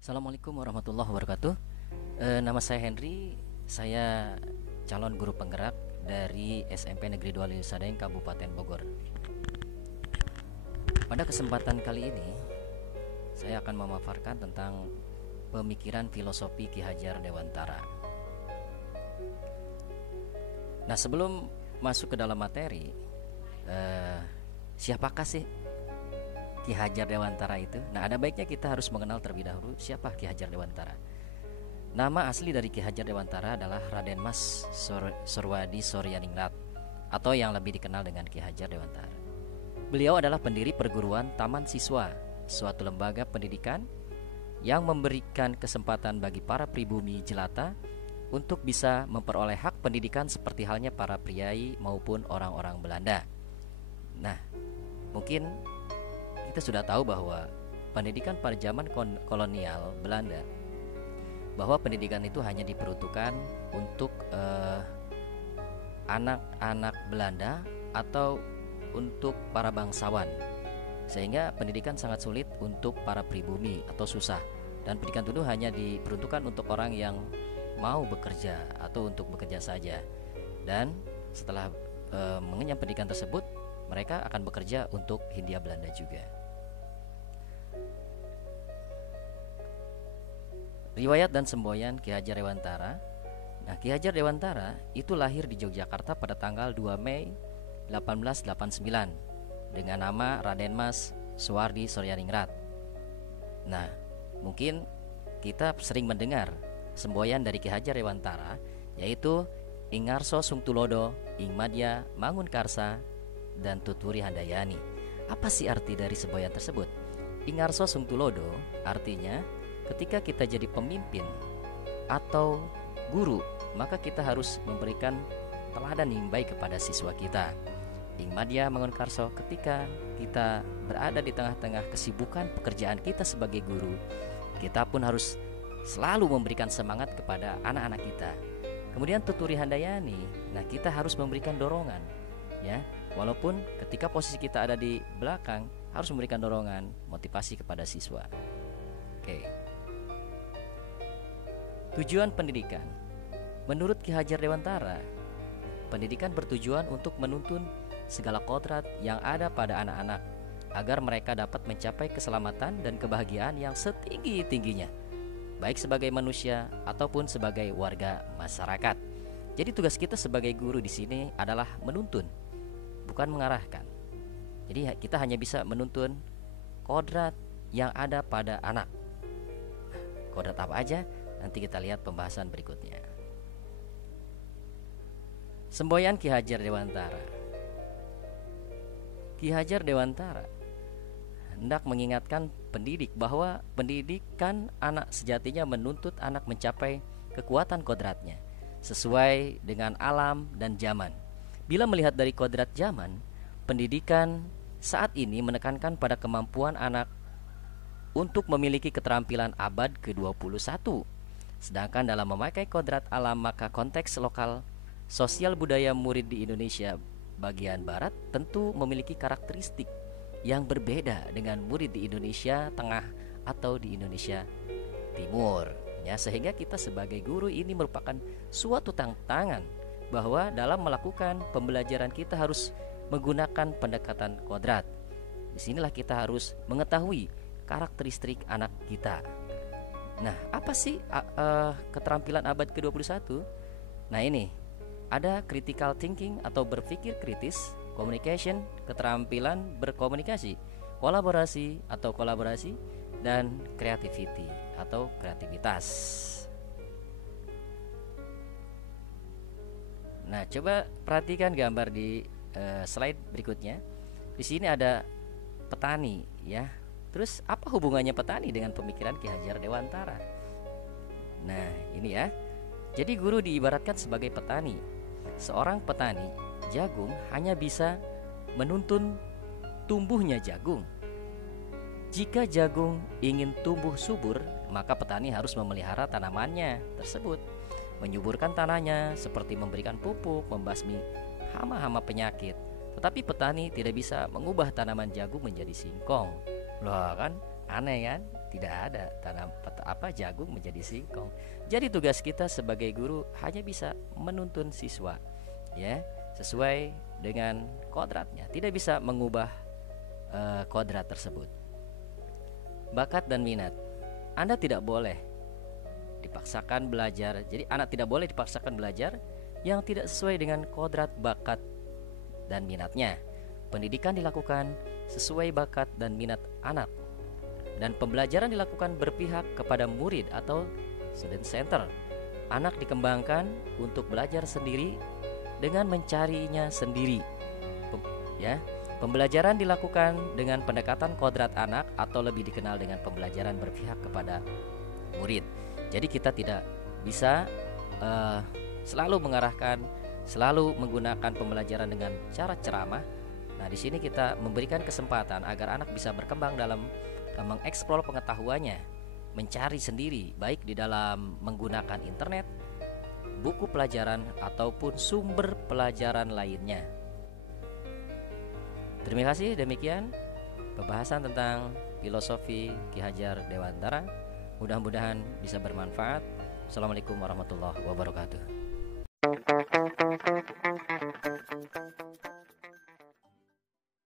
Assalamualaikum warahmatullahi wabarakatuh. Nama saya Henry. Saya calon guru penggerak dari SMP Negeri 2 Lili Sadeng, Kabupaten Bogor. Pada kesempatan kali ini, saya akan memaparkan tentang pemikiran filosofi Ki Hajar Dewantara. Nah, sebelum masuk ke dalam materi, siapakah sih Ki Hajar Dewantara itu? Nah, ada baiknya kita harus mengenal terlebih dahulu siapa Ki Hajar Dewantara. Nama asli dari Ki Hajar Dewantara adalah Raden Mas Surwadi Suryaningrat, atau yang lebih dikenal dengan Ki Hajar Dewantara. Beliau adalah pendiri perguruan Taman Siswa, suatu lembaga pendidikan yang memberikan kesempatan bagi para pribumi jelata untuk bisa memperoleh hak pendidikan seperti halnya para priai maupun orang-orang Belanda. Nah, mungkin kita sudah tahu bahwa pendidikan pada zaman kolonial Belanda, bahwa pendidikan itu hanya diperuntukkan untuk anak-anak Belanda atau untuk para bangsawan, sehingga pendidikan sangat sulit untuk para pribumi atau susah, dan pendidikan itu hanya diperuntukkan untuk orang yang mau bekerja atau untuk bekerja saja. Dan setelah mengenyam pendidikan tersebut, mereka akan bekerja untuk Hindia Belanda juga. Riwayat dan semboyan Ki Hajar Dewantara. Nah, Ki Hajar Dewantara itu lahir di Yogyakarta pada tanggal 2 Mei 1889 dengan nama Raden Mas Suwardi Suryaningrat. Nah, mungkin kita sering mendengar semboyan dari Ki Hajar Dewantara, yaitu Ingarso Sungtulodo, Ing Madya Mangunkarsa, dan Tuturi Handayani. Apa sih arti dari semboyan tersebut? Ingarso Sungtulodo artinya ketika kita jadi pemimpin atau guru, maka kita harus memberikan teladan yang baik kepada siswa kita. Ing Madya Mangunkarso, ketika kita berada di tengah-tengah kesibukan pekerjaan kita sebagai guru, kita pun harus selalu memberikan semangat kepada anak-anak kita. Kemudian Tuturi Handayani, nah kita harus memberikan dorongan, ya. Walaupun ketika posisi kita ada di belakang, harus memberikan dorongan, motivasi kepada siswa. Oke. Tujuan pendidikan. Menurut Ki Hajar Dewantara, pendidikan bertujuan untuk menuntun segala kodrat yang ada pada anak-anak agar mereka dapat mencapai keselamatan dan kebahagiaan yang setinggi-tingginya, baik sebagai manusia ataupun sebagai warga masyarakat. Jadi tugas kita sebagai guru di sini adalah menuntun, bukan mengarahkan. Jadi kita hanya bisa menuntun kodrat yang ada pada anak. Kodrat apa aja? Nanti kita lihat pembahasan berikutnya. Semboyan Ki Hajar Dewantara. Ki Hajar Dewantara hendak mengingatkan pendidik bahwa pendidikan anak sejatinya menuntut anak mencapai kekuatan kodratnya sesuai dengan alam dan zaman. Bila melihat dari kodrat zaman, pendidikan saat ini menekankan pada kemampuan anak untuk memiliki keterampilan abad ke-21. Sedangkan dalam memakai kodrat alam, maka konteks lokal sosial budaya murid di Indonesia bagian barat tentu memiliki karakteristik yang berbeda dengan murid di Indonesia Tengah atau di Indonesia Timur, ya, sehingga kita sebagai guru ini merupakan suatu tantangan bahwa dalam melakukan pembelajaran kita harus menggunakan pendekatan kodrat. Disinilah kita harus mengetahui karakteristik anak kita. Nah, apa sih keterampilan abad ke-21? Nah, ini ada critical thinking atau berpikir kritis, communication, keterampilan berkomunikasi, kolaborasi atau kolaborasi, dan creativity atau kreativitas. Nah, coba perhatikan gambar di slide berikutnya. Di sini ada petani, ya. Terus apa hubungannya petani dengan pemikiran Ki Hajar Dewantara? Nah, ini ya. Jadi guru diibaratkan sebagai petani. Seorang petani jagung hanya bisa menuntun tumbuhnya jagung. Jika jagung ingin tumbuh subur, maka petani harus memelihara tanamannya tersebut, menyuburkan tanahnya seperti memberikan pupuk, membasmi hama-hama penyakit. Tetapi petani tidak bisa mengubah tanaman jagung menjadi singkong. Loh kan, aneh kan? Tidak ada tanam jagung menjadi singkong. Jadi tugas kita sebagai guru hanya bisa menuntun siswa, ya, sesuai dengan kodratnya. Tidak bisa mengubah kodrat tersebut. Bakat dan minat. Anda tidak boleh dipaksakan belajar. Jadi anak tidak boleh dipaksakan belajar yang tidak sesuai dengan kodrat, bakat, dan minatnya. Pendidikan dilakukan sesuai bakat dan minat anak, dan pembelajaran dilakukan berpihak kepada murid atau student center. Anak dikembangkan untuk belajar sendiri dengan mencarinya sendiri. Pembelajaran dilakukan dengan pendekatan kodrat anak atau lebih dikenal dengan pembelajaran berpihak kepada murid. Jadi kita tidak bisa selalu mengarahkan, selalu menggunakan pembelajaran dengan cara ceramah. Nah, di sini kita memberikan kesempatan agar anak bisa berkembang dalam mengeksplor pengetahuannya, mencari sendiri, baik di dalam menggunakan internet, buku pelajaran, ataupun sumber pelajaran lainnya. Terima kasih, demikian pembahasan tentang filosofi Ki Hajar Dewantara. Mudah-mudahan bisa bermanfaat. Assalamualaikum warahmatullahi wabarakatuh.